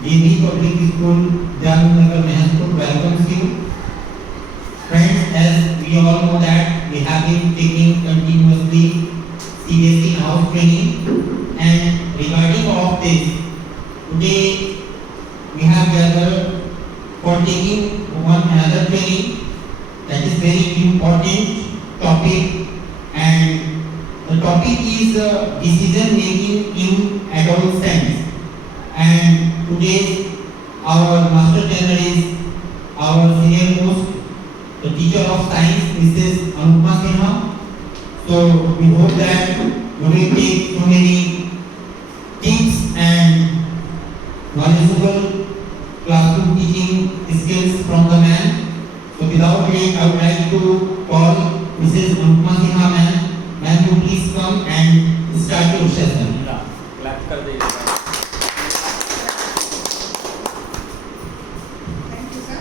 DB Public School, DAYANANDA, MAHESKHUNT welcomes you. Friends, as we all know that we have been taking continuously CBSE house training, and regarding of this, today we have gathered for taking one another training that is very important topic, and the topic is decision making in adolescence. And today our master trainer is our senior most, the teacher of science, Mrs. Anupma Sinha. So we hope that you will take so many tips and knowledgeable classroom teaching skills from the man. So without delay, I would like to call Mrs. Anupma Sinha ma'am. Ma'am, you please come and start your session. Clap कर दीजिए. Thank you, sir.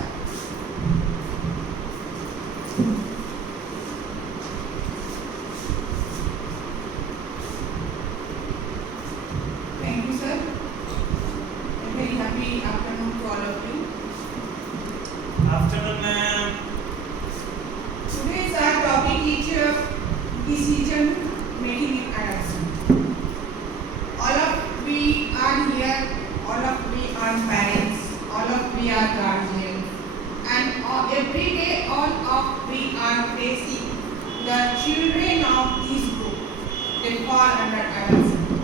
Thank you, sir. A very happy afternoon to all of you. Afternoon, ma'am. Today's our topic is decision making in adolescence. All of we are here, all of we are parents, all of we are guardians, and every day all of we are facing the children of this group. They fall under adolescence.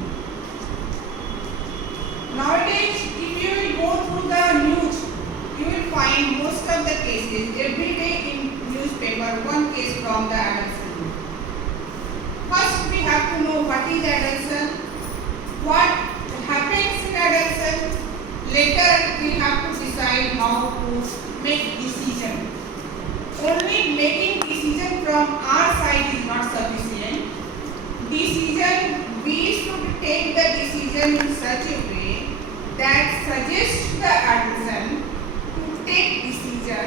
Nowadays, if you will go through the news, you will find most of the cases every day in newspaper, one case from the adolescent group. First, we have to know what is adolescent, what happens in adolescence. Later, we have to decide how to make decision. Only making decision from our side is not sufficient. Decision, we should take the decision in such a way that suggests the adolescent to take decision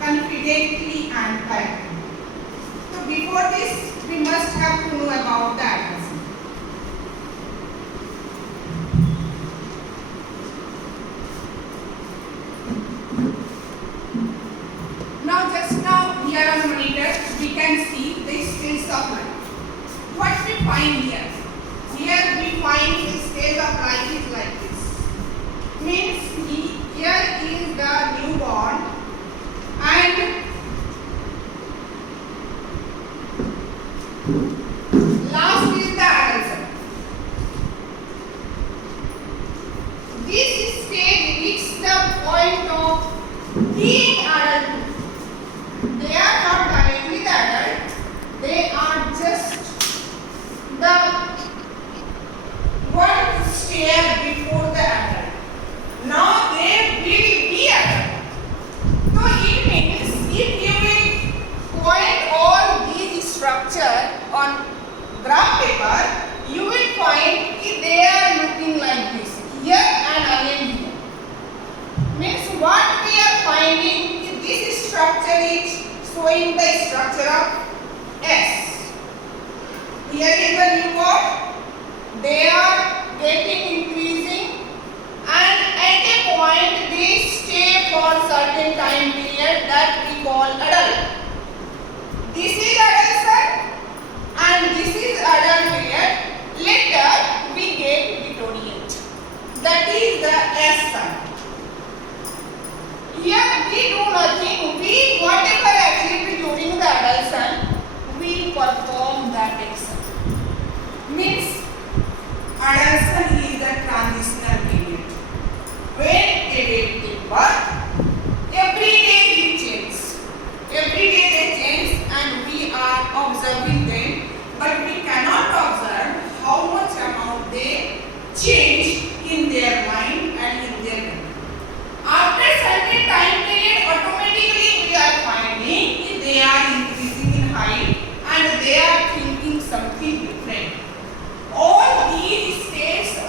confidently and correctly. So before this, we must have to know about the adolescent. Now here on the monitor, we can see the scales of life. What we find here? Here we find the scale of life is like this. Means here is the newborn and last is the adolescent. This stage reaches the point of being adulthood. They are not directly the adult, they are just the one step before the adult. Now they will be adult. So it means if you will point all these structure on graph paper, you will find that they are looking like this, here and again here. Means what we are finding, this structure is showing the structure of S. Here is the newborn, they are getting increasing, and at a point they stay for certain time period that we call adult. This is adolescent and this is adult period. Later we get Victoriate. That is the S side. Here we do nothing. We whatever activity during the adolescent, we perform that action. Means adolescent is the transitional period. When a baby gives birth, every day he changes. Every day they change and we are observing them, but we cannot observe how much amount they change in their mind and in their body. After certain time period, automatically we are finding they are increasing in height and they are thinking something different. All these states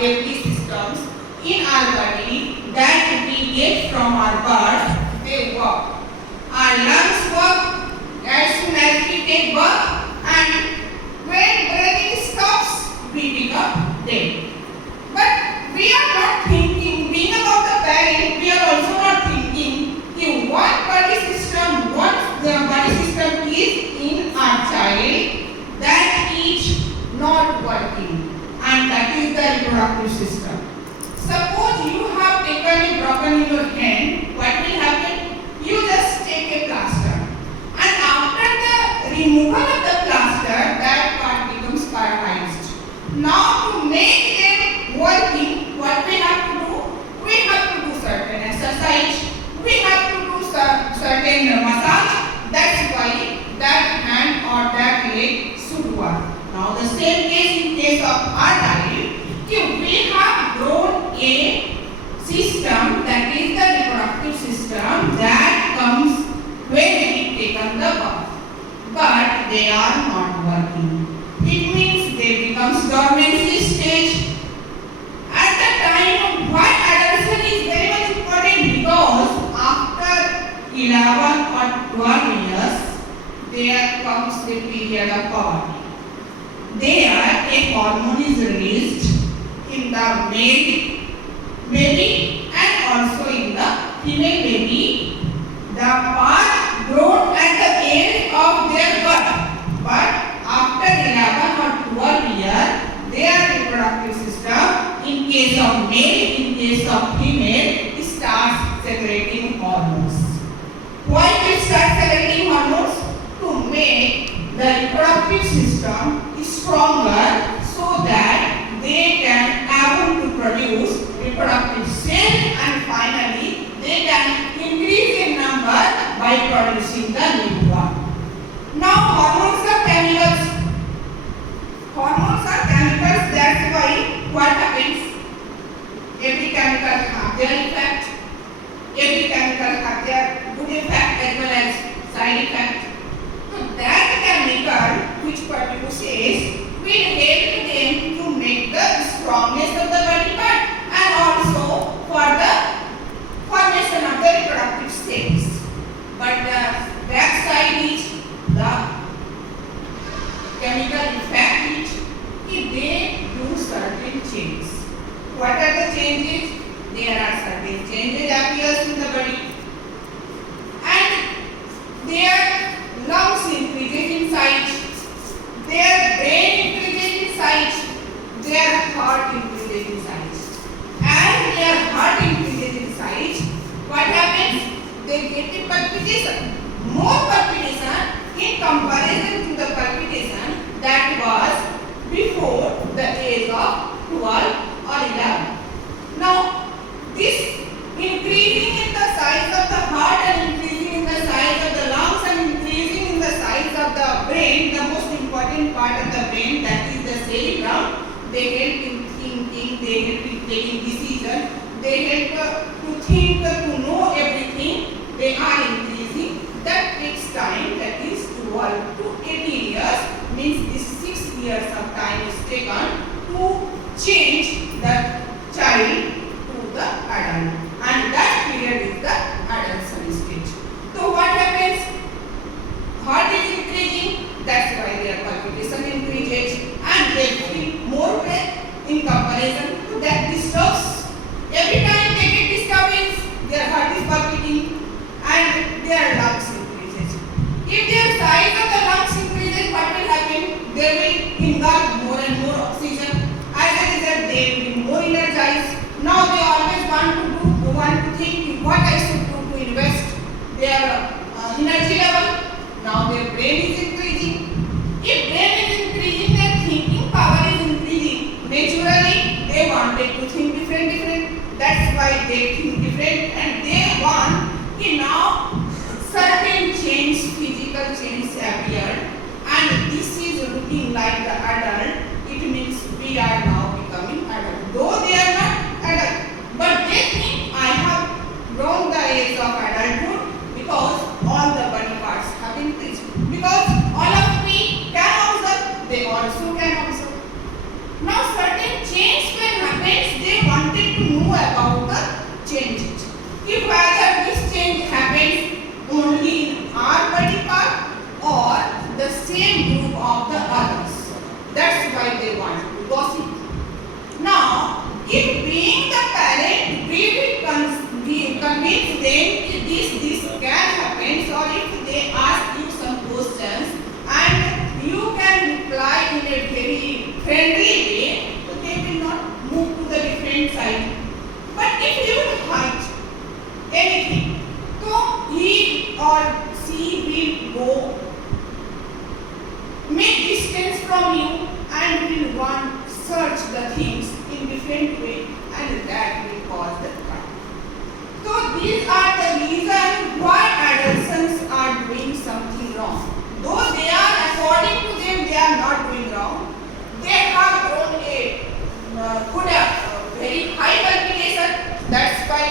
every systems in our body that we get from our birth, they work. Our lungs work as soon as we take birth, and when breathing stops, we become dead. But we are not thinking, being about the parent, we are also not thinking what body system, what the body system is in our child that is not working, and that is the reproductive system. Suppose you have taken a broken in your hand, what will happen? You just take a plaster, and after the removal of the plaster, that part becomes paralyzed. Now to make them working, what we have to do? We have to do certain exercise, we have to do certain massage. That's why that hand or that leg should work. Now the same case in case of our life, if we have grown a system, that is the reproductive system, that comes when we taken the birth, but they are not working. It means they becomes dormancy stage. At the time, why adolescence is very much important? Because after 11 or 12 years, there comes the period of puberty. There, a hormone is released in the male baby and also in the female baby. The part grown at the age of their birth, but after 11 or 12 years, their reproductive system, in case of male, in case of female, starts secreting hormones. Why it starts secreting hormones? To make the reproductive system stronger so that they can able to produce reproductive cells, and finally they can increase in number by producing the new one. Now hormones are chemicals. Hormones are chemicals, that's why what happens? Every chemical has their effect. Every chemical has their good effect as well as side effect. So that chemical which produces will help them to make the strongness of the body part and also for the formation of the reproductive cells. But the backside is the chemical effect is if they do certain changes. What are the changes? There are certain changes appears in the body, and their lungs increases in size, their brain increases in size, their heart increases in size. As their heart increases in size, what happens? They get a palpitation. More palpitation in comparison to the palpitation that was before the age of 12 or 11. Now, this increasing in the size of the heart and increasing in the size of the lungs and increasing in the size of the brain, the most important part of the brain, that is the cerebrum, they help in thinking, they help in taking decisions, they help to think, to know everything. They are increasing. That takes time, that is 12 to 18 years, means this 6 years of time is taken to change the child to the adult, and that period is the adolescent stage. So what happens? Heart is increasing, that's why their palpitation increases, and they feel more breath in comparison to that disturbs. Every time they get disturbance, their heart is palpitating and their lungs increases. If their size of the lungs increases, what will happen? They will ingest more and more oxygen. As a result, they will be more energized. Now they always want to think what I should do to invest their energy level. Now their brain is increasing. If brain is increasing, their thinking power is increasing. Naturally, they wanted to think different. That's why they think different, and they want now certain change, physical change appear, and this is looking like the adult. It means we are now becoming adult. Though they are not adult, but they think I have grown the age of adulthood because all the body parts have increased. Because all of me can observe, they also can observe. Now certain change will happen If being the parent really convince them this can happen, or if they ask you some questions and you can reply in a very friendly way, so they will not move to the different side. But if you will hide anything, so he or she will go make distance from you and will want search the things in different way, and that will cause the crime. So these are the reasons why adolescents are doing something wrong. Though they are, according to them, they are not doing wrong. They have grown a very high qualification. That's why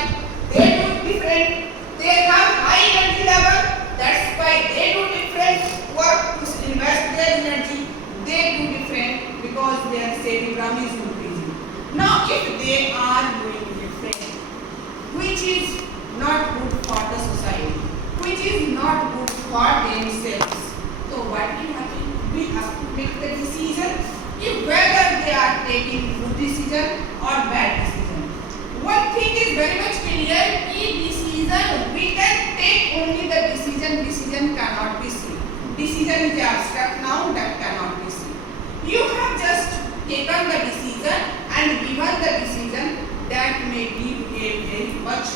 they do different. They have high energy level. That's why they do different work to invest their energy. They do different because their cerebrum is increasing. Now, if they are doing different, which is not good for the society, which is not good for themselves, so what will happen? We have to make the decision if whether they are taking good decision or bad decision. One thing is very much clear: decision we can take only the decision. Decision cannot be seen. Decision is the abstract noun that cannot be seen. You have just taken the decision and given the decision that may give a very much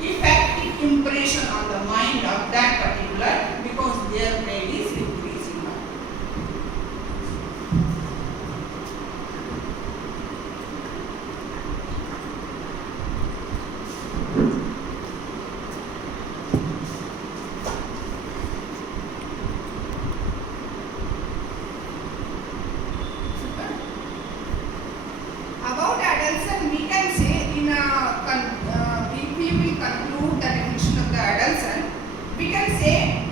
effective impression on the mind of that particular, because their brain is increasing now. About adolescent, we can say in if we will conclude the definition of the adolescent, we can say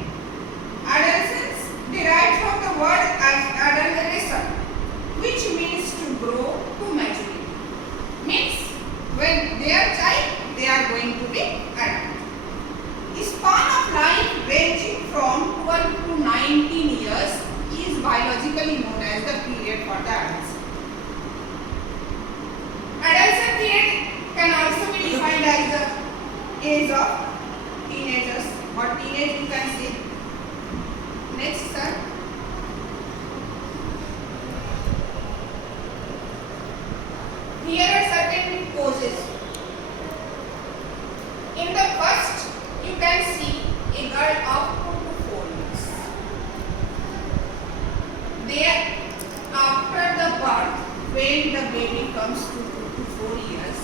adolescence derived from the word adolescent, which means to grow to maturity. Means when they are child, they are going to be adult. The span of life ranging from 12 to 19 years is biologically known as the period for the adolescent. Adolescent period can also be defined as the age of teenagers or teenage, you can say. Next, sir. Here are certain poses. In the first, you can see a girl of 2 to 4 years. There, after the birth, when the baby comes to 2 to 4 years,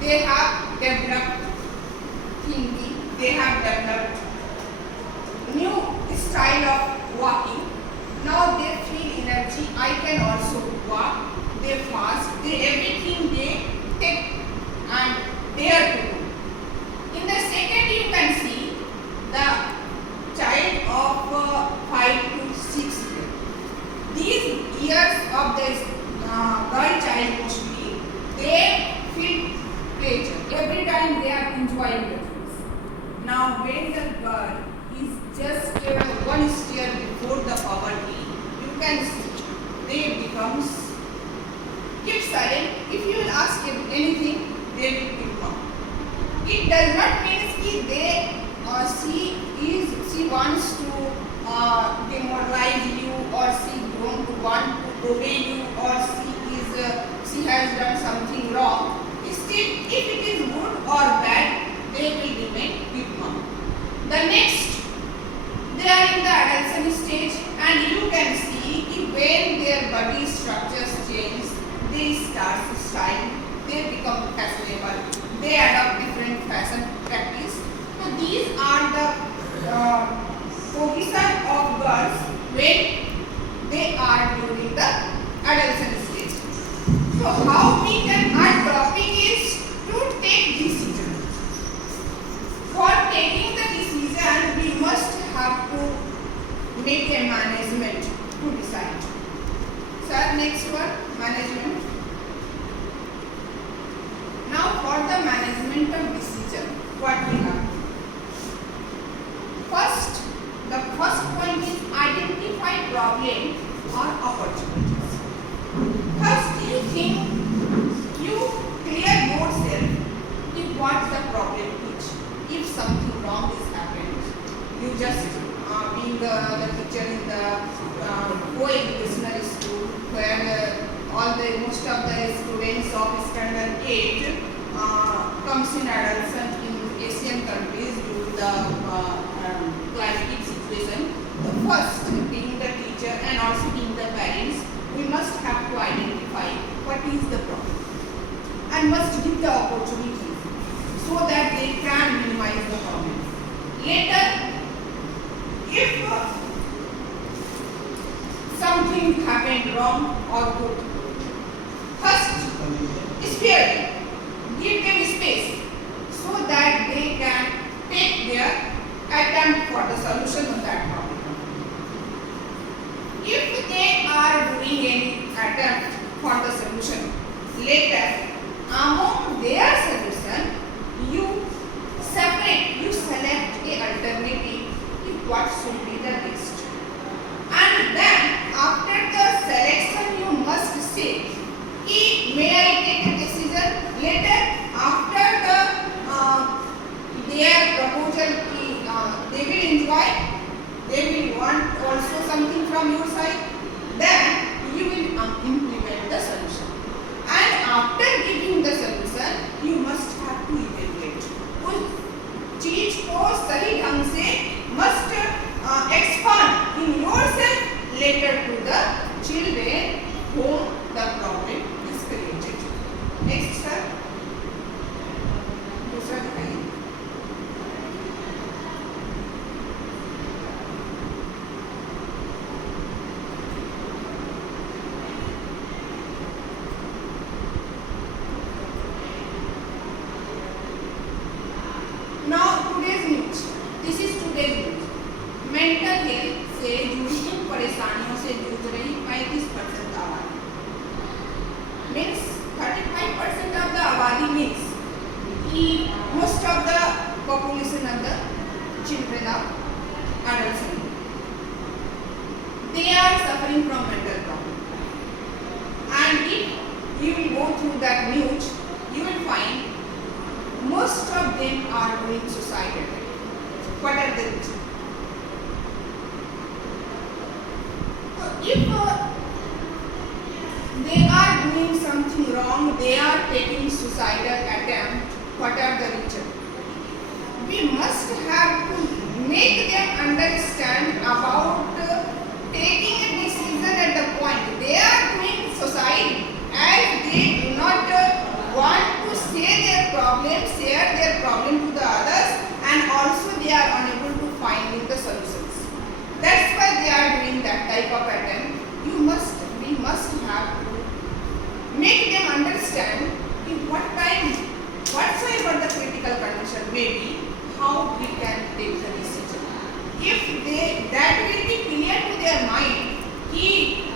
they have developed thinking, they have developed new style of walking. Now they feel energy. I can also walk. They fast. They everything they take and dare to do. In the second, you can see the child of 5 to 6 years. These years of this girl child mostly, they feel pleasure. Every time they are enjoying the things. Now when the girl is just 1 year before the puberty, you can see they becomes keep silent. If you will ask him anything, they will keep calm. It does not mean they she wants to demoralize you, or she don't want to obey you, or she has done something wrong. Still, if it is good or bad, they will remain with mom. The next, they are in the adolescent stage, and you can see when their body structures change, they start to style, they become fashionable, they adopt different fashion practice. So these are the position of girls when they are during the adolescent stage. So how we can, our topic is to take decision. For taking the decision, we must have to make a management to decide. Sir, next one, management. Now for the management of decision, what we have? First, the first point is identify problem or opportunities. First, you think you age comes in adolescent in Asian countries due to the climatic situation. The first, being the teacher and also being the parents, we must have to identify what is the problem and must give the opportunity so that they can minimize the problem. Later, if something happened wrong or good, first, spare them, give them space so that they can take their attempt for the solution of that problem. If they are doing any attempt for the solution, later among their solution, you separate, you select a alternative what should be the best. And then after the selection you must say, may I take a decision? Later after the their proposal they will enjoy, they will want also something from your side, then you will implement the solution. And after giving the solution, you must have to evaluate. उस चीज को सही ढंग से must expand in yourself later to the children whom the problem is created. Next sir. दूसरा दिखाइए. Now today's news. This is today's news. Mental health से जुड़ी इन परेशानियों से जूझ रही 35% आबादी, मीन्स 35% ऑफ द आबादी मीन्स कि most of the population of the children of adolescent, they are suffering from mental problem. And if you will go through that news, you will find most of them are doing suicide attempt. What are the reasons? If they are doing something wrong, they are taking suicidal attempt, what are the reasons? We must have to make them understand about taking a decision at the point. They are doing suicide as they do not want to say their problem, share their problem to the others, and also they are unable to find the solutions. That's why they are doing that type of attempt. We must have to make them understand in what time, whatsoever the critical condition may be, how we can take the decision. If that will be clear to their mind, that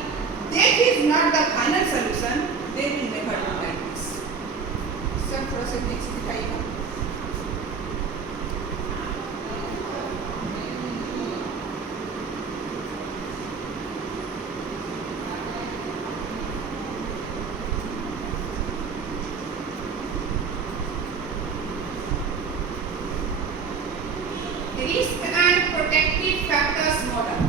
death is not the final solution, they will never do like this. Sir, थोड़ा सा next दिखाइएगा. Risk and protective factors model.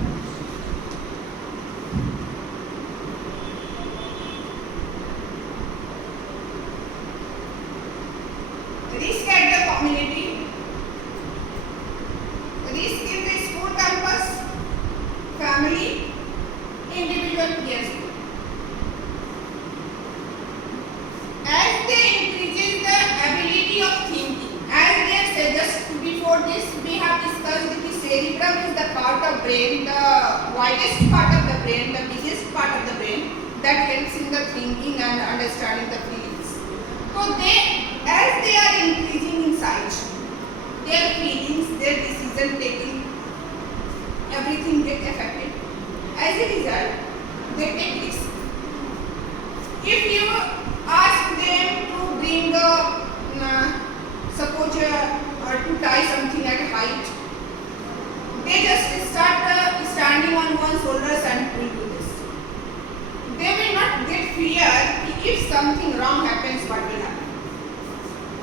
Risk at the community, risk in the school campus, family, individual peers. As they increases the ability of thinking, as they said just before this, we have discussed that the cerebrum is the part of brain, the widest part of the brain, the biggest part of the brain that helps in the thinking and understanding the feelings. So as they are increasing in size, their feelings, their decision taking, everything get affected. As a result, they take risk. If you ask them to bring suppose to tie something at height, they just start standing on one shoulders and will do this. They will not get fear if something wrong happens, what will happen.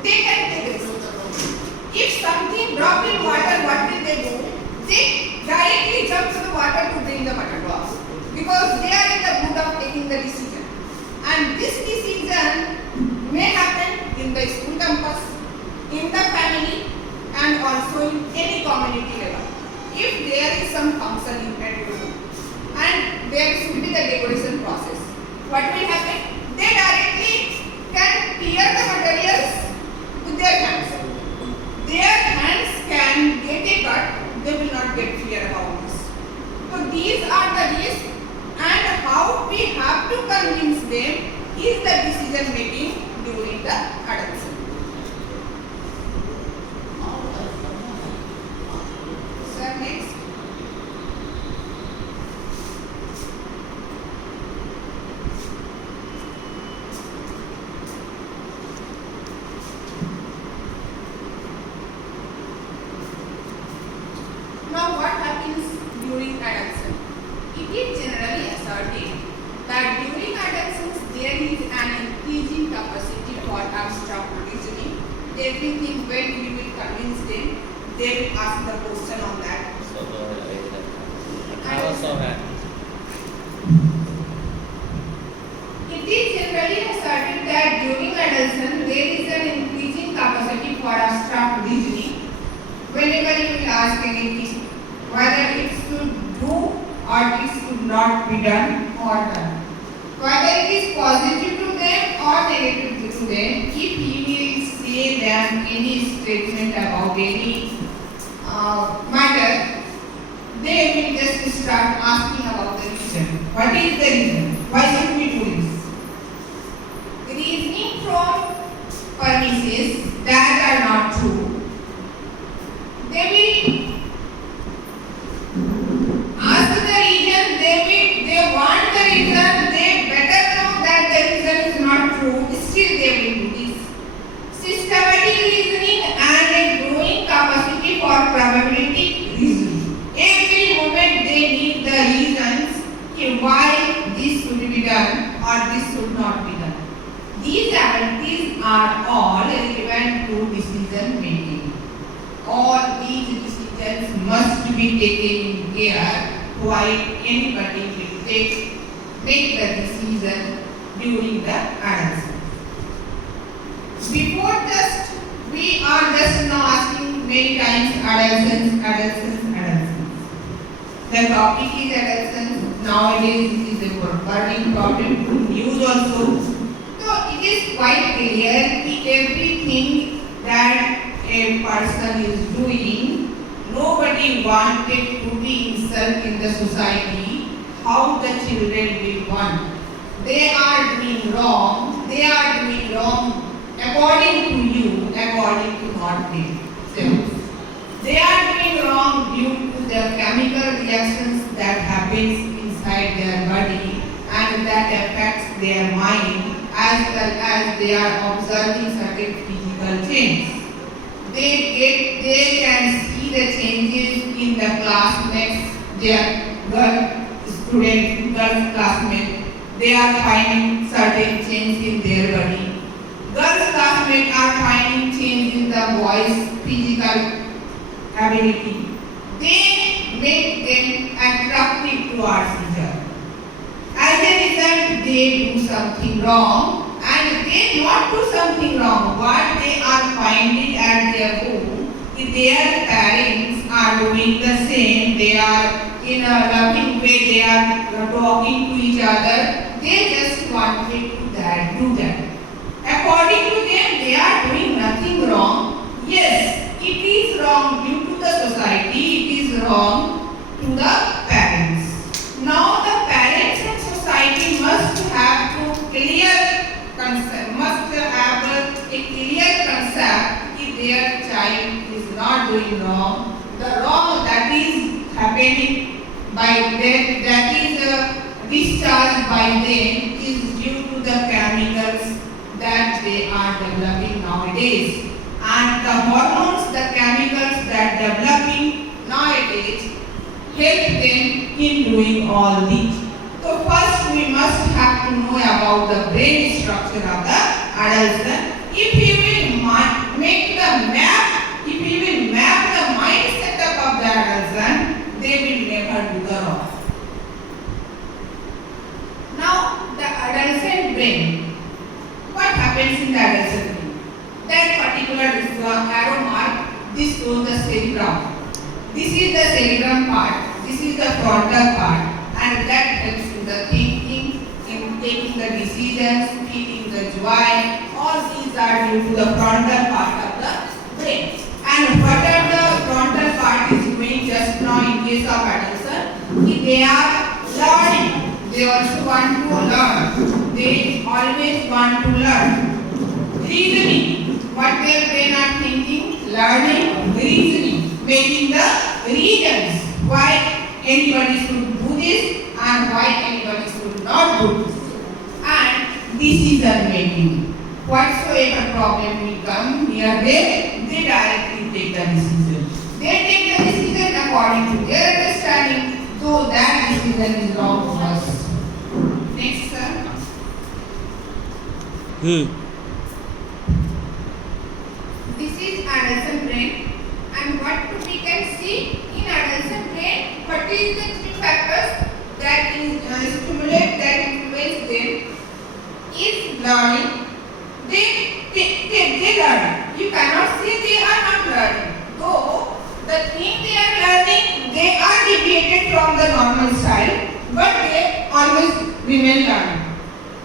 They can take risk. If something drop in water, what will they do? They directly jump to the water to bring the water off, because they are in the mood of taking the decision. And this decision may happen everything when we will convince them, they will ask the question on that. I also had. It is generally asserted that during adolescence there is an increasing capacity for abstract reasoning. Whenever you will ask anything, whether it should do or it should not be done or done, whether it is positive to them or negative to them, if you will say them any statement about any matter, they will just start asking about the reason. What is the reason? Why should we do this? Reasoning from premises that are not true. They will ask the reason, they want the reason, they better know that the reason is not true, still they will do this. Systematic reasoning and a growing capacity for probability reasoning. Every moment they need the reasons why this should be done or this should not be done. These abilities are all relevant to decision making. All these decisions must be taken in care while anybody will make the decision during the adolescence. Before we are just now asking many times adolescence. The topic is adolescence. Nowadays it is a burning problem in news also. So it is quite clear that everything that a person is doing, nobody wanted to be himself in the society. How the children will want. They are doing wrong. They are doing wrong according to you, according to not themselves. They are doing wrong due to the chemical reactions that happens inside their body and that affects their mind as well as they are observing certain physical changes. They can see the changes in the classmates, their girl classmates. They are finding certain change in their body. Girls classmates are finding change in the boys' physical ability. They make them attractive towards each other. As a result, they do something wrong, and they not do something wrong. What they are finding at their home, if their parents are doing the same, they are in a loving way, they are talking to each other, they just wanted to do that. According to them, they are doing nothing wrong. Yes, it is wrong due to the society, it is wrong to the parents. Now the parents and society must have a clear concept if their child is not doing wrong. The wrong that is happening by them, that is discharged by them is due to the chemicals that they are developing nowadays. And the hormones, the chemicals that developing nowadays help them in doing all these. So first we must have to know about the brain structure of the adolescent. If we will make the map, if we will map the mind setup of the adolescent, they will never do the wrong. Now the adolescent brain. What happens in the adolescent brain? That particular arrow mark, this shows the cerebrum. This is the cerebrum part, this is the frontal part, and that helps in the thinking, in taking the decisions, feeling the joy. All these are due to the frontal part of the brain. And what are the frontal part is doing just now in case of adolescent? They are learning. They also want to learn. They always want to learn. Reasoning. What their brain are thinking? Learning, reasoning, making the reasons why anybody should do this and why anybody should not do this. And decision making. Whatsoever problem will come near them, they directly take the decision. They take the decision according to their understanding, so that decision is wrong to us. Next, sir. adolescent brain, and what we can see in adolescent brain, what is the three factors that stimulate, that influence them is learning. They learn. You cannot say they are not learning. Though the thing they are learning, they are deviated from the normal style, but they always remain learning.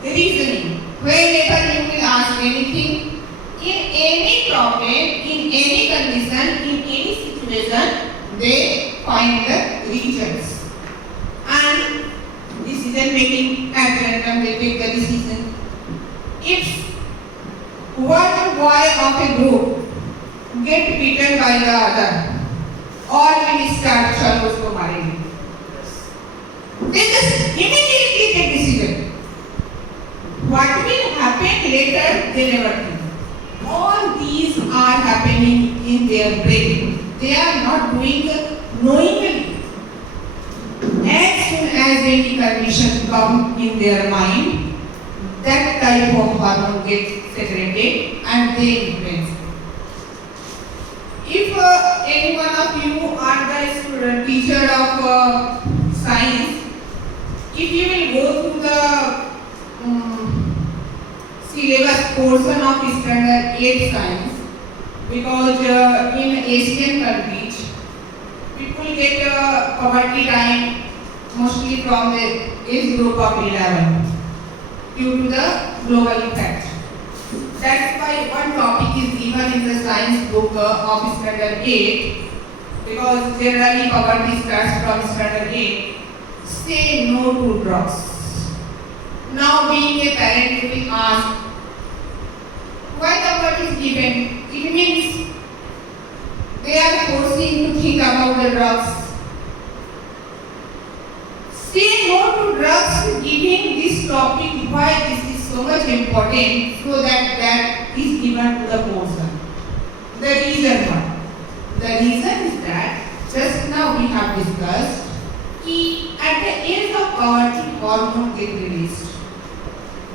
Reasoning. Whenever you will ask anything, in any problem, in any condition, in any situation, they find the reasons. And decision making, at random they take the decision. If one boy of a group get beaten by the other, all will start chalo usko marenge. They just immediately take decision. What will happen later, they never think. All these are happening in their brain. They are not doing knowingly. As soon as any condition comes in their mind, that type of hormone gets secreted and they influence. If any one of you are the student, teacher of science, if you will go to the syllabus portion of standard 8 science, because in Asian countries, people get poverty time mostly from the age group of 11 due to the global impact. That's why one topic is given in the science book of standard 8, because generally poverty starts from standard 8. Say no to drugs. Now being a parent, you will ask, why the word is given? It means they are forcing to think about the drugs. Say no to drugs, giving this topic why this is so much important, so that that is given to the person. The reason what? The reason is that just now we have discussed at the age of puberty hormone get released.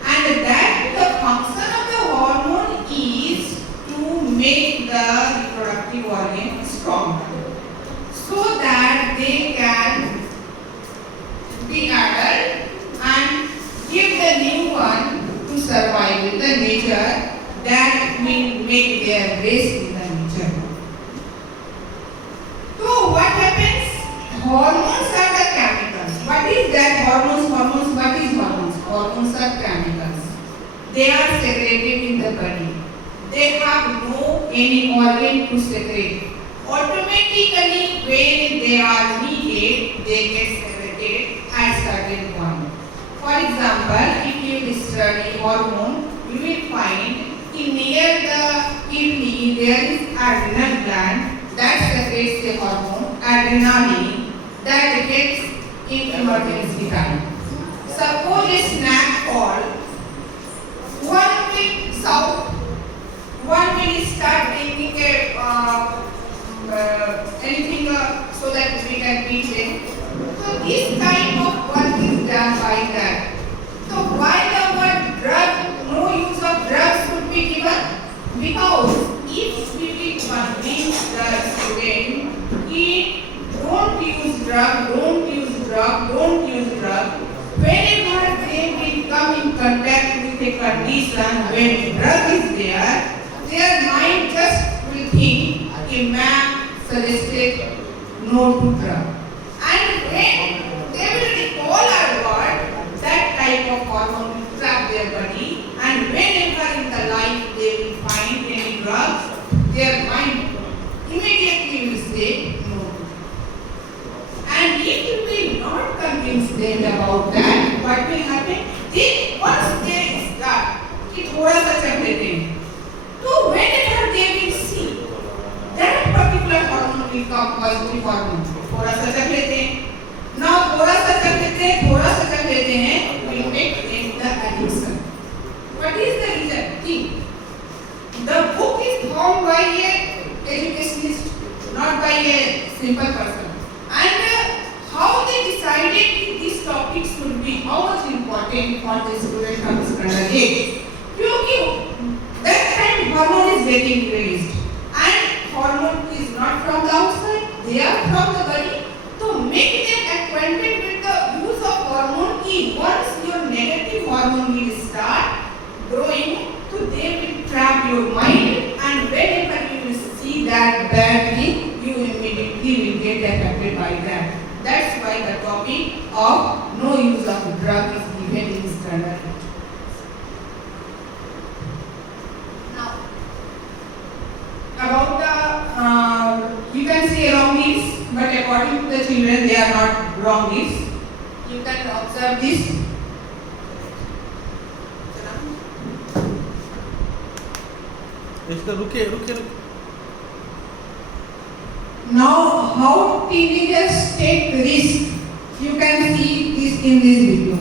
And that the function of the hormone is to make the reproductive organ stronger, so that they can be adult and give the new one to survive in the nature, that will make their race in the nature. So what happens? Hormones are the chemicals. What is that? Hormones, what is hormones? Hormones are chemicals. They are secreted in the body. They have no any organ to secrete. Automatically, when they are needed, they get secreted at certain point. For example, if you study hormone, you will find near the kidney there is adrenal gland that secretes the hormone, adrenaline, that gets in emergency time. Suppose a snack fall, one will shout, one will start taking anything so that we can beat them. So this type of work is done by that. So why the word drug, no use of drugs should be given? Because if we will convince the student, don't use drug, whenever they will come in contact with a condition when drug is there, their mind just will think, a man suggested no to drug. And when they will recall our word, that type of hormone will trap their body, and whenever in the life they will find any drugs, their mind immediately will say no. And if you will not convince them about that, what will happen? Then once they start, कि थोड़ा सा चख लेते हैं, तो whenever they will see that particular hormone will come, positive hormone, थोड़ा सा चख लेते हैं, now थोड़ा सा चख लेते हैं, will make them the addiction. What is the reason? Think. The book is formed by a educationist, not by a simple person. And how they decided these topics should be how much important for the student from standard 8. Because that time hormone is getting released, and from the body to make them acquainted with the use of hormone key. Once your negative hormone will start growing, so they will trap your mind, and whenever you will see that bad thing, you immediately will get affected by that. That's why the topic of no use of drug is given in standard. Now, about the, you can say wrong deeds, but according to the children, they are not wrong deeds. You can observe this. रुके Now, how teenagers take risk, you can see this in this video.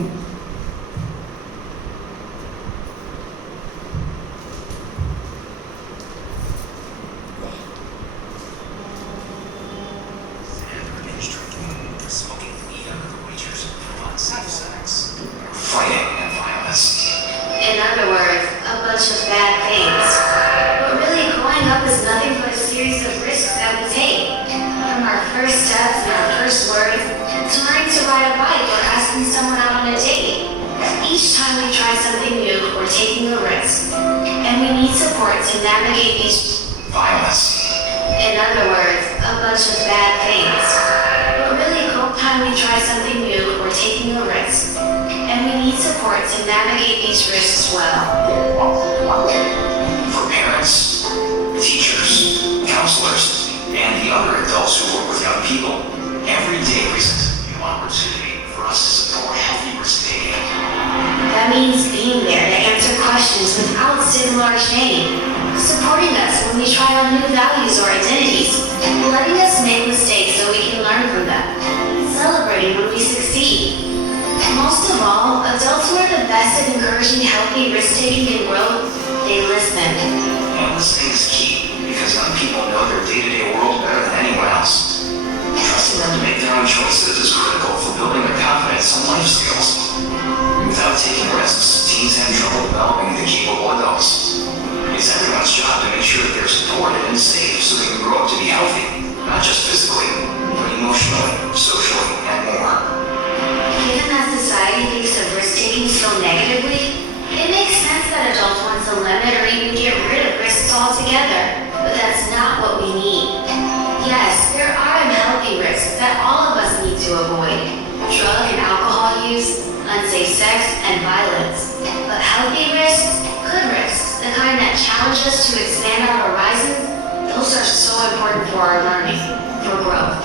Smoking weed under the bleachers, unsafe sex, fighting and violence. In other words, a bunch of bad things. But really, growing up is nothing but a series of risks that we take. From our first steps and our first words, to learning to ride a bike or asking someone out on a date. Each time we try something new, we're taking a risk. And we need support to navigate these. Violence. In other words, a bunch of bad things. But really, every time we try something new, we're taking a risk. And we need support to navigate these risks well. For parents, teachers, counselors, and the other adults who work with young people, every day presents a new opportunity for us to support healthy risk-taking. That means being there to answer questions without stigma or shame, supporting us when we try on new values or identities, letting us make mistakes so we can learn from them, celebrating when we succeed. Most of all, adults who are the best at encouraging healthy risk-taking and growth, they listen. And listening is key, because young people know their day-to-day world better than anyone else. Trusting them to make their own choices is critical for building their confidence and life skills. Without taking risks, teens have trouble developing into capable adults. It's everyone's job to make sure that they're supported and safe so they can grow up to be healthy, not just physically, but emotionally, socially, and more. Given that society thinks of risk-taking so negatively, it makes sense that adults want to limit or even get rid of risks altogether, but that's not what we need. Yes, there are unhealthy risks that all of us need to avoid. Drug and alcohol use, unsafe sex, and violence. But healthy risks, good risks, the kind that challenge us to expand our horizons, those are so important for our learning, for growth.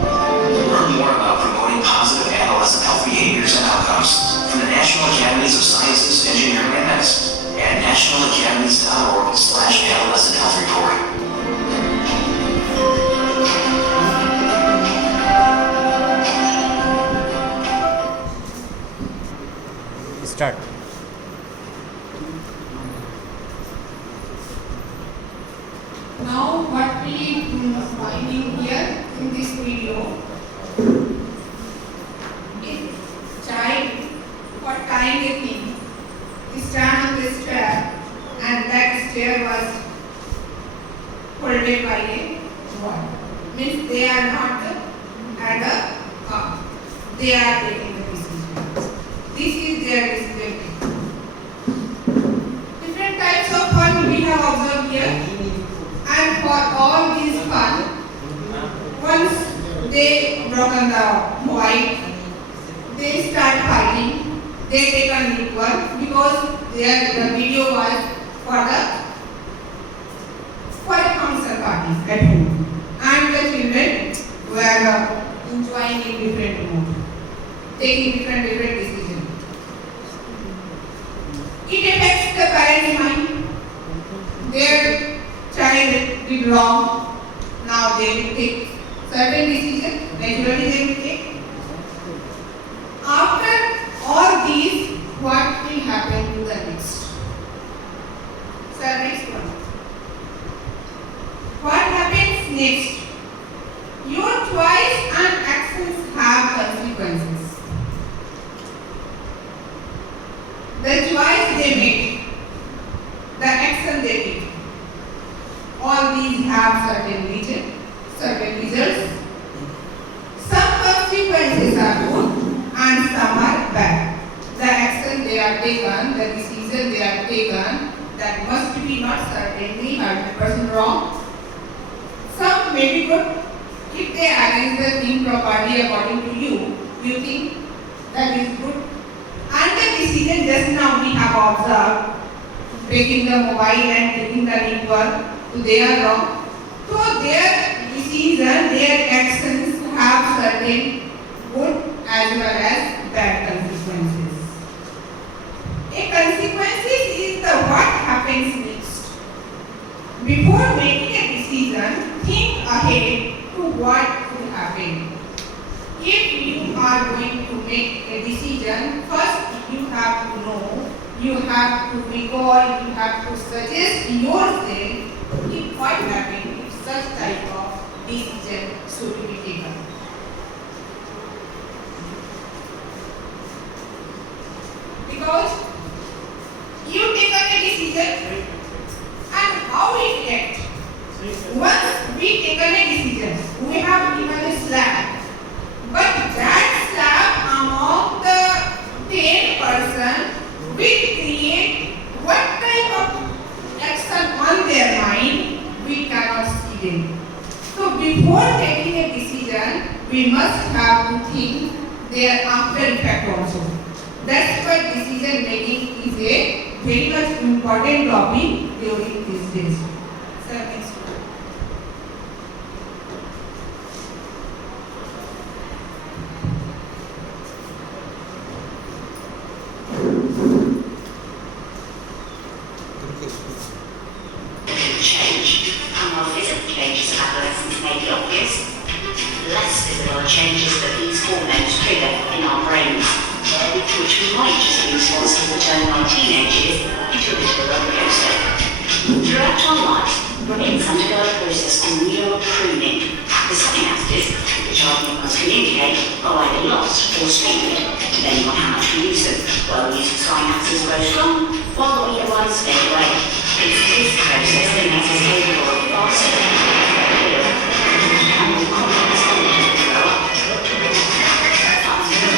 Learn more about promoting positive adolescent health behaviors and outcomes from the National Academies of Sciences, Engineering, and Medicine at nationalacademies.org/adolescent health report. Start. Now, what we finding here in this video is child for tying a thing stand on this chair, and that chair was holded by a boy. Means they are not at the car. They are taking the decision. This is their decision. Different types of fun we have observed here. And for all these fun, once they broken the white, they start fighting. They take a new one because the video was for a function party at home, and the children were enjoying in different mood, taking different decisions. It affects the parents' mind. Their child did wrong. Now they will take certain decisions. Naturally they will take. After all these, what will happen to the next? Sir, next one. What happens next? Your choice and actions have consequences. The choice they make, the action they take, all these have certain results. taken, that must be not certainly 100% wrong. Some may be good. If they arrange the thing properly according to you, you think that is good. And the decision just now we have observed, taking the mobile and taking the network, so they are wrong. So their decision, their actions have certain good as well as bad consequences. A consequences is the what happens next. Before making a decision, think ahead to what could happen. If you are going to make a decision, first you have to know, you have to recall, you have to suggest yourself if what happened if such type of decision should be taken. Because you taken a decision and how it act. Once we taken a decision, we have given a slab. But that slab among the 10% will create what type of action on their mind, we cannot see them. So before taking a decision, we must have to think their after effect also. That's why decision making is a very much important topic during these days. Sir, next one. Change. And while physical changes of adolescence may be obvious, less visible are changes that these hormones trigger in our brains, which we might just be responsible for turning our teenage years into a bit of a roller coaster. Throughout our lives, brains undergo a process called neural pruning. The synapses, which our neurons communicate, are either lost or strengthened, depending on how much we use them. Well-used synapses grow strong, while the weaker ones fade away. It's this process that makes us capable of faster, clearer, and more complex thinking as we grow up.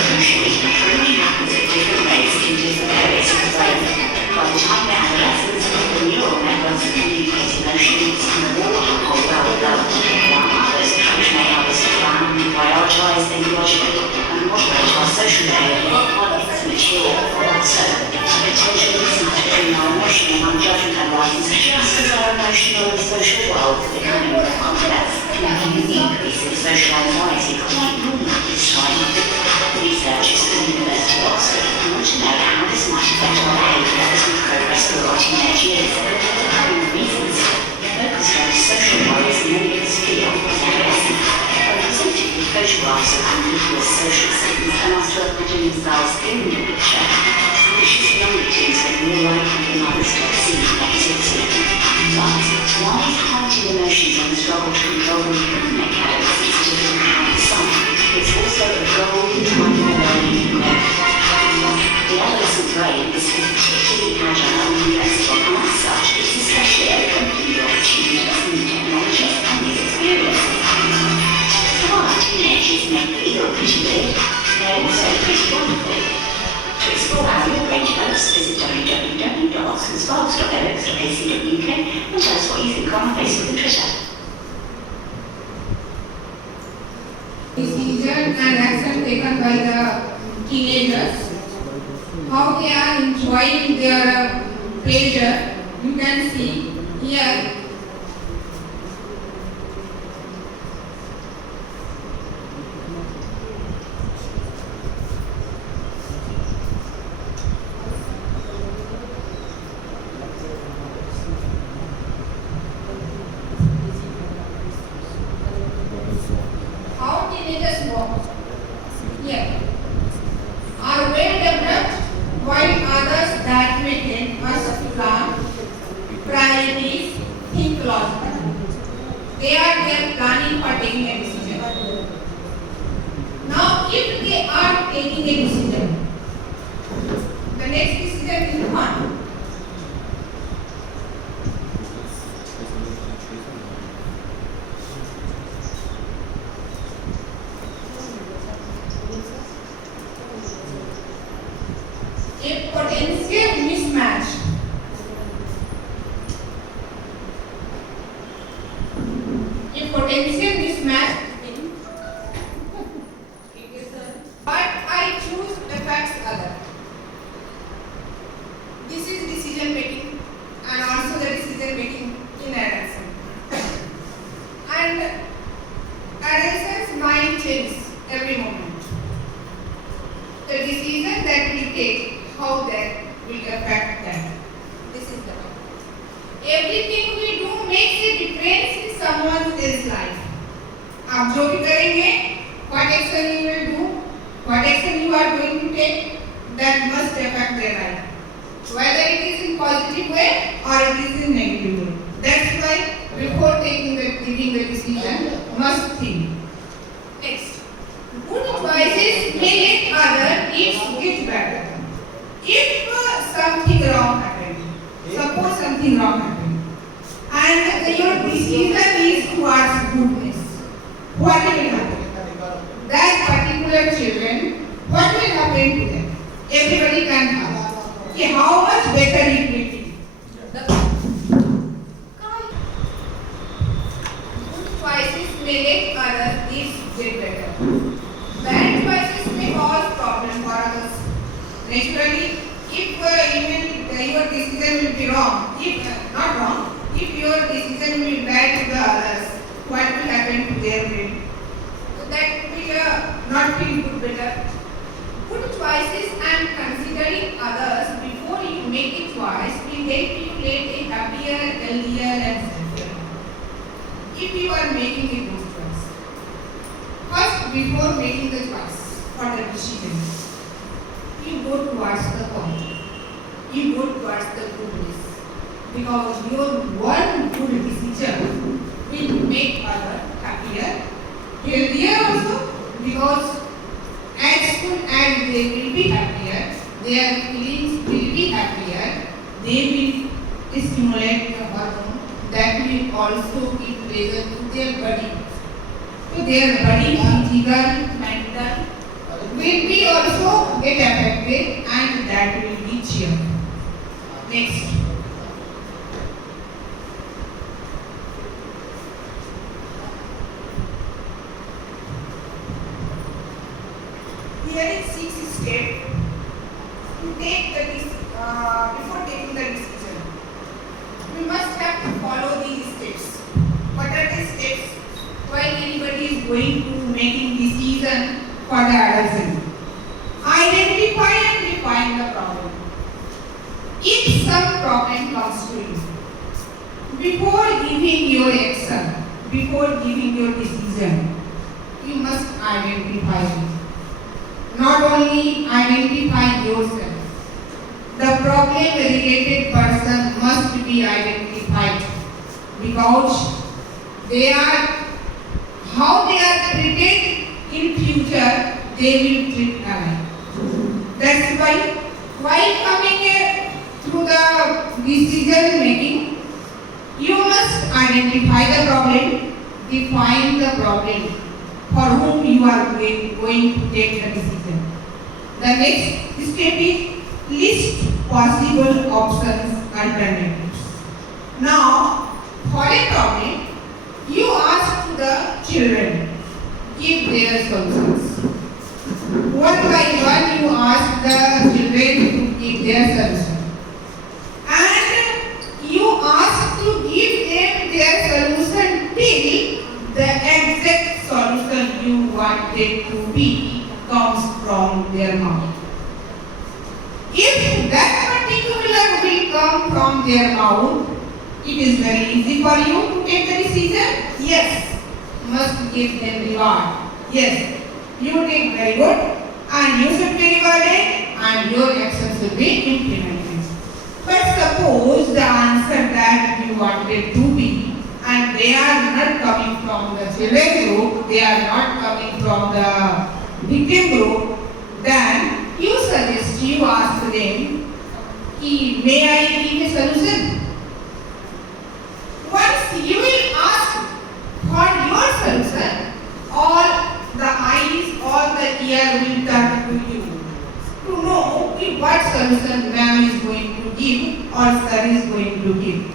Crucially, pruning happens at different rates in different areas of the brain. By the time we're adolescents, the neural networks that communicate emotions and the wall hold well below, while others, which may help us to plan, prioritize, think logically, and moderate our social behavior, are yet to mature. So, the potential mismatch between our emotional and judgment arises just as our emotional and social world is becoming more complex, making an increase in social anxiety quite normal at this time. Researchers from the University of Oxford want to know how this might affect our behaviour as we progress through our teenage years. The reasons focused on social worries many of us feel as adolescents are presented with photographs of ambiguous social settings and asked to imagine themselves in the picture. Ambitious younger teens are more likely than others to perceive negativity. But while these heightened emotions and the struggle to control them can make adolescents difficult to have some, it's also a golden time for learning and growth. The adolescent brain is particularly agile and flexible, and as such, it's especially open to the opportunities, new technologies, and new experiences. So while our teenagers may feel pretty big, they're also pretty wonderful. To explore how your brain develops, visit www.oxfordsparks.ex.ac.uk and tell us what you think on our Facebook and Twitter. Decision and action taken by the teenagers, how they are enjoying their pleasure, you can see here. How teenagers walk here are well developed, while others that may take us to plan, priorities, think logically. They are planning for taking a decision. Now, if they are taking a decision, the next decision is one. A potential mismatch potential mismatch but I choose affects other. This is decision making and also the decision making in adolescence. And adolescents' mind changes every moment. The decision that we take, how that will affect them. This is the point. Everything we do makes a difference in someone else's life. आप जो भी करेंगे, what action you will do, what action you are going to take, that must affect their life. Whether it is in positive way or it is in negative way. That's why before giving the decision, must think. Next, good choices may let other get better. If something wrong happened, suppose something wrong happened, and your decision is towards goodness, what will happen? That particular children, what will happen to them? Everybody can have. Okay, how much better it will be? Good choices may let others get better. Bad choices may cause problems for others. Naturally, if your decision will be wrong, if not wrong, if your decision will be bad to the others, what will happen to their brain? So that will not feel good better. Good choices and considering others before you make a choice will help you lead a happier, healthier and healthier. If you are making a good choice, first before making the choice for the decision, you go towards the point. You go towards the goodness. Because your one good decision will make others happier, healthier also, because as soon as they will be happier, their feelings will be happier, they will stimulate the hormone that will also give pleasure to their body. So their body, physical, mental, will be also get affected and that will be cheer. Next. Here is 6 steps to take before taking the decision. We must have to follow these steps. What are the steps while anybody is going to making decision for the adolescent? Identify and define the problem. If some problem comes to you, before giving your action, before giving your decision, you must identify it. Not only identify yourself, the problem-related person must be identified because how they are treated in future, they will treat alike. That's why while coming through the decision making, you must identify the problem, define the problem for whom you are going to take the decision. The next step is list possible options, alternatives. Now, for a problem, you ask to the children, give their solutions. One by one, you ask the children to give their solution. And you ask to give them their solution till the exact solution you wanted to be comes from their mouth. If that particular will come from their mouth, it is very easy for you to take the decision. Yes, must give them reward. Yes, you did very good and you should be rewarded and your action should be implemented. But suppose the answer that you wanted to be and they are not coming from the children group, they are not coming from the victim group, then you suggest, you ask them, may I give a solution? Once you will ask for your solution, all the eyes, all the ear will turn to you to know what solution ma'am is going to give or sir is going to give.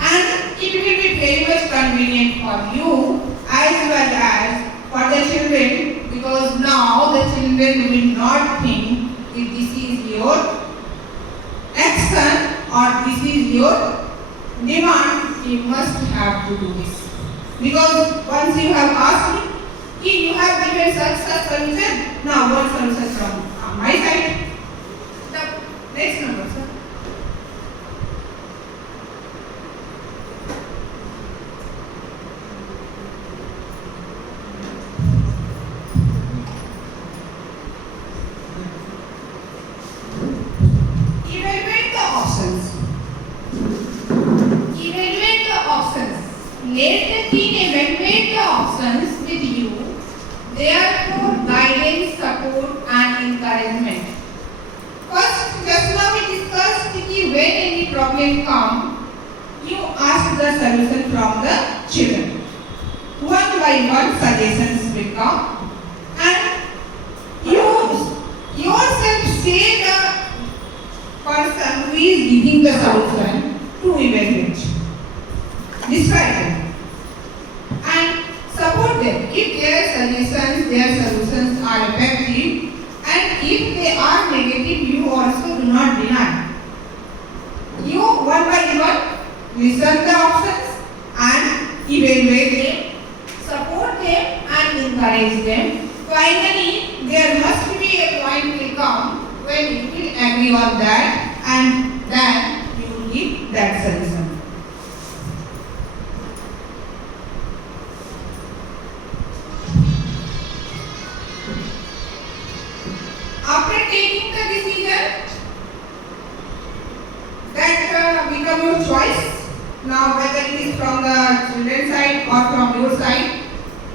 And it will be very much convenient for you as well as for the children, because now the children will not think if this is your action or this is your demand, you must have to do this. Because once you have asked me, if you have given such solution, now what solution from my side? The next number, sir. Evaluate the options. Evaluate the options. Let the teen evaluate the options with you. Therefore, guidance, support, and encouragement. First, just now we discussed that when any problem comes, you ask the solution from the children. One by one, suggestions will come, and you yourself say the person who is giving the solution to evaluate. Describe them and support them. If their solutions are effective, and if they are negative, you also do not deny. You one by one listen the options and evaluate them, support them and encourage them. Finally, there must be a point will come when you will agree on that, and then you will give that solution. After taking the decision, that become your choice. Now, whether it is from the children's side or from your side,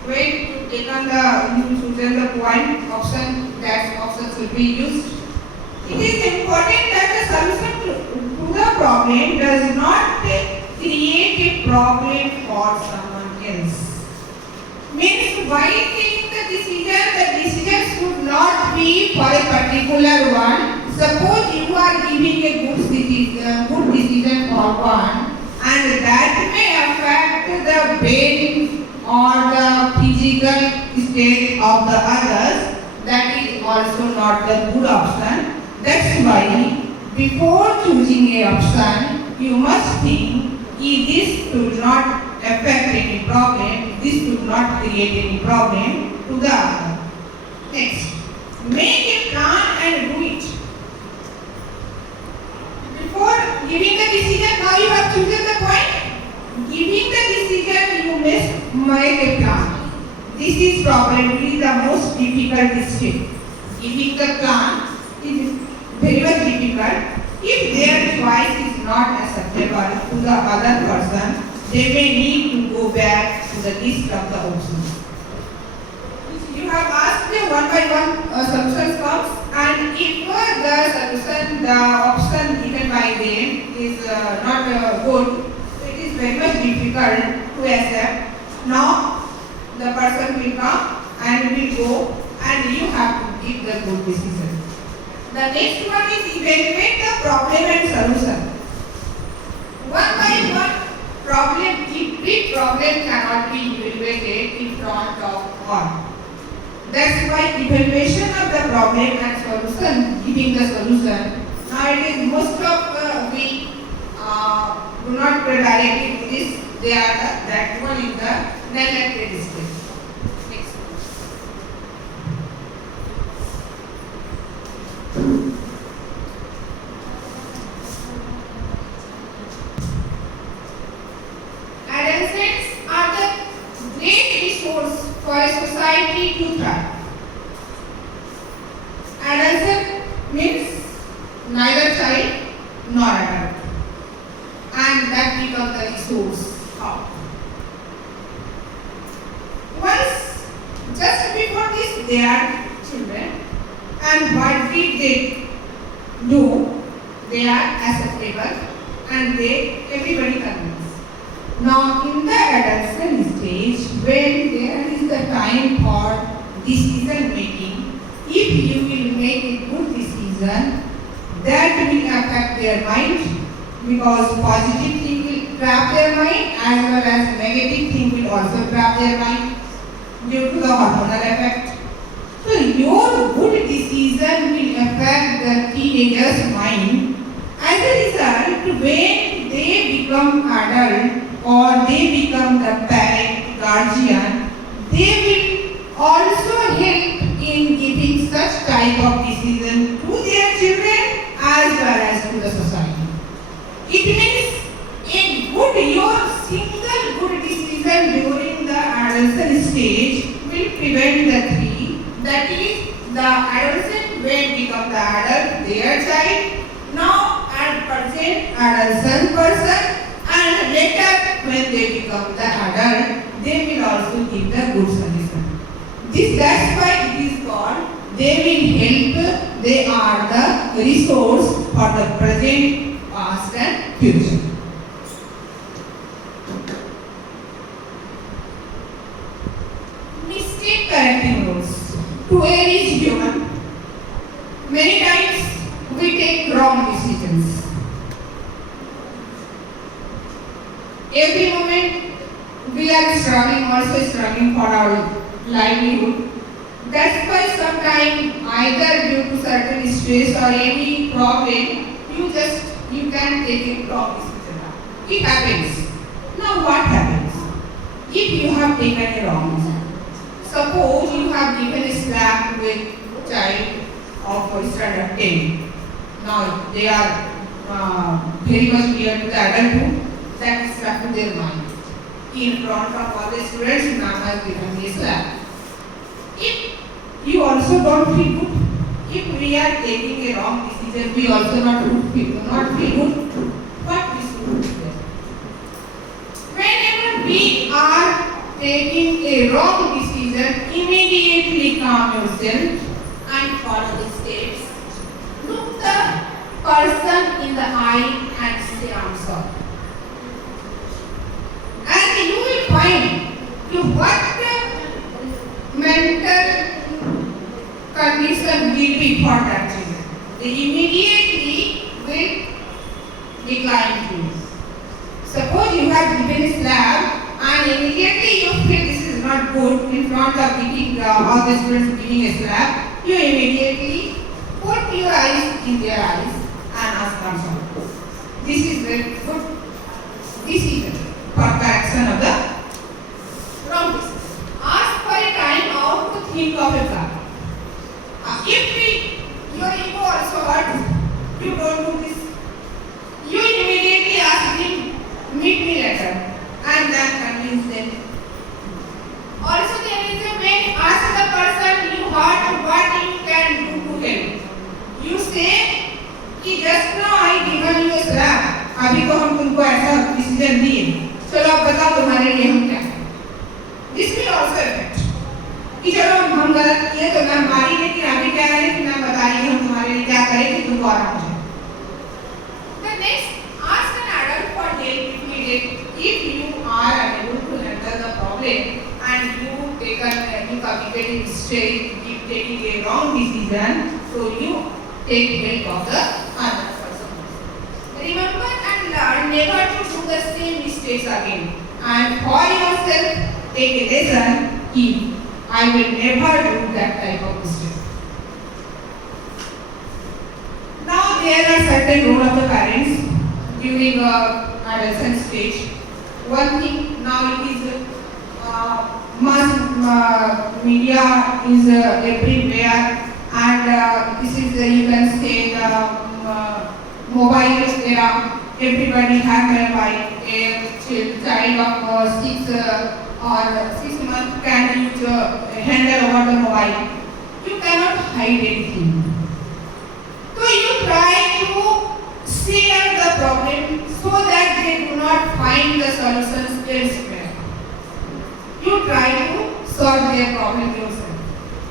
when you take on you chosen the point option, that option will be used. It is important that the solution to the problem does not create a problem for someone else. Means while taking the decision should not be for a particular one. Suppose you are giving a good decision for one, and that may affect the brain or the physical state of the others. That is also not the good option. That's why before choosing a option, you must think if this should not affect any problem, this should not create any problem to the other. Next, make a plan and do it. Before giving the decision, now you have chosen the point. Giving the decision, you must make a plan. This is probably the most difficult step. Giving the plan is very much difficult. If their choice is not acceptable to the other person, they may need to go back to the list of the options. You have asked them one by one solutions comes, and if the option given by them is not good, it is very much difficult to accept. Now the person will come and will go, and you have to give the good decision. The next one is evaluate the problem and solution. One by one problem, big problem cannot be evaluated in front of all. That's why evaluation of the problem and solution, giving the solution. Now it is most of we do not directly do this. They are that one in the neglected state. Next. Adolescents are the great resource for a society to thrive. Adolescent means neither child nor adult, and that becomes the resource. Once, just before this, they are children, and what did they do? They are acceptable, and everybody convinces. Now, in the adolescent stage, when there is the time for decision making, if you will make a good decision, that will affect their mind, because positive thing will trap their mind as well as negative negative thing will also trap their mind due to the hormonal effect. So your good decision will affect the teenager's mind. As a result, when they become adult or they become the parent, guardian, they will also help in giving such type of decision to their children as well as to the society. It means your single good decision during the adolescent stage will prevent the three. That is, the adolescent when become the adult, their child, now at present adolescent person, and later when they become the adult, they will also give the good solution. That's why it is called, they will help, they are the resource for the present, past and future. Mistake correcting rules. To err is human. Many times we take wrong decisions. Every moment we are struggling for our livelihood. That's why sometimes either due to certain stress or any problem, you can take a wrong decision. It happens. Now what happens? If you have taken a wrong decision, suppose you have given a slap to a child of standard 10. Now they are very much near to the adulthood, that is stuck to their mind. In front of all the students, ma'am has given me a slap. If you also don't feel good, if we are taking a wrong decision, we also not feel good, what we should do there? Whenever we are taking a wrong decision, immediately calm yourself and follow the steps. Look the person in the eye and say, I'm sorry. And you will find what mental condition will be for that children. They immediately will decline to you. Suppose you have given a slap and immediately you feel this is not good in front of all the students giving a slap, you immediately put your eyes in their eyes and ask them sorry. This is very good decision for correction of the wrong decision. Ask for a time out to think of a plan. If your ego also hurts, you don't do this. You immediately ask him, meet me later, and then convince them. Also there is a way, ask the person you hurt what you can do to him. You say, कि just now I given you a slap, अभी तो हम तुमको ऐसा decision दिए, चलो अब बताओ तुम्हारे लिए हम क्या करें. This will also affect. कि चलो हम गलत किए तो मैं मारी नहीं, कि अभी क्या करें कि मैं बता रही हूँ तुम्हारे लिए क्या करें कि तुमको आराम हो. The next, ask an adult for help immediately. If you are unable to handle the problem and you committed a mistake, you taking a wrong decision, so you take help of the other person. Remember and learn never to do the same mistakes again. And for yourself, take a lesson. If I will never do that type of mistake. Now there are certain role of the parents during adolescent stage. One thing now it is mass media is everywhere, and this is you can say the mobile era. Everybody has mobile. A child of 6 or 6 months can use handle over the mobile. You cannot hide anything. So you try to share the problem so that they do not find the solutions elsewhere. You try to solve their problem yourself.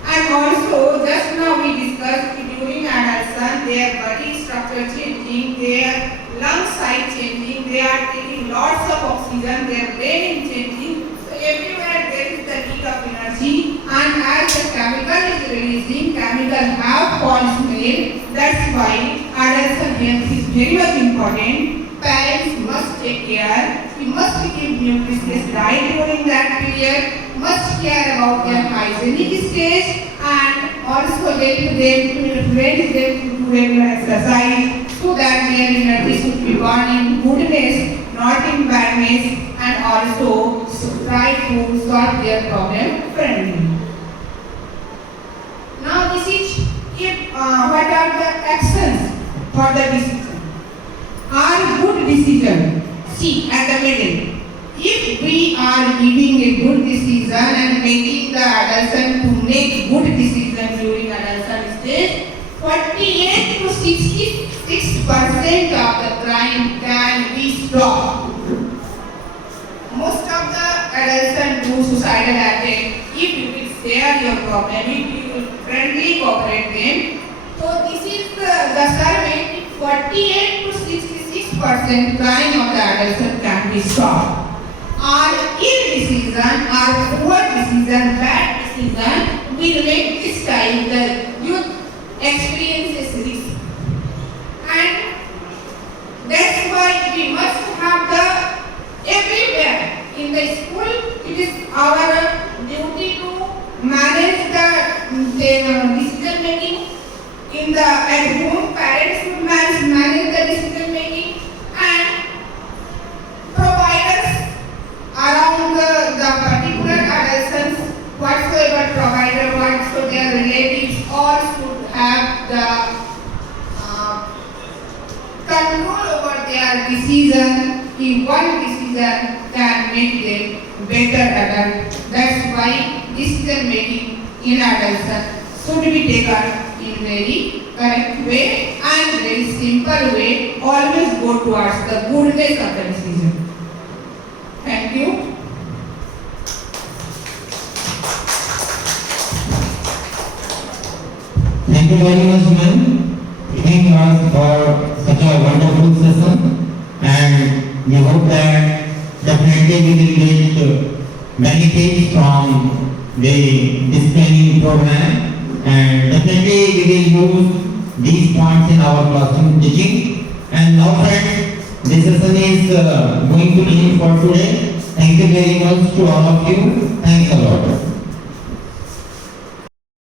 And also, just now we discussed during adolescence, their body structure changing, their lung size changing, they are taking lots of oxygen, their brain is changing. So everywhere there is the need of energy, and as the chemical is releasing, chemical have false smell. That's why adolescent health is very much important. parents must take care. We must give nutritious diet during that period, must care about their hygienic stage, and also help them to prevent them to do regular exercise so that their energy should be burned in goodness, not in badness, and also try to solve their problem friendly. Now this is what are the actions for the decision? Are good decision? See at the middle. If we are giving a good decision and making the adolescent to make good decision during adolescent stage, 48 to 66% of the crime can be stopped. Most of the adolescents do suicidal attempt. If you will share your problem, if you will friendly cooperate them, so this is the survey. 48 to 66% crime of the adolescent can be stopped. Our ill decision, our poor decision, bad decision will make this time the youth experiences risk. And that's why we must have the everywhere in the school. It is our duty to manage the decision making. In the at home, parents should manage the decision making, and providers around the particular adolescents, whatsoever provider, whatsoever their relatives, all should have the control over their decision. If one decision can make them better adult, that's why decision making in adolescence should be taken in very correct way and very simple way. Always go towards the goodness of the decision. Thank you. Thank you very much, ma'am, giving us for such a wonderful session, and we hope that definitely we will get many things from this training program, and definitely we will use these points in our classroom teaching. And now friends, this session is going to end for today. Thank you very much to all of you. Thanks a lot.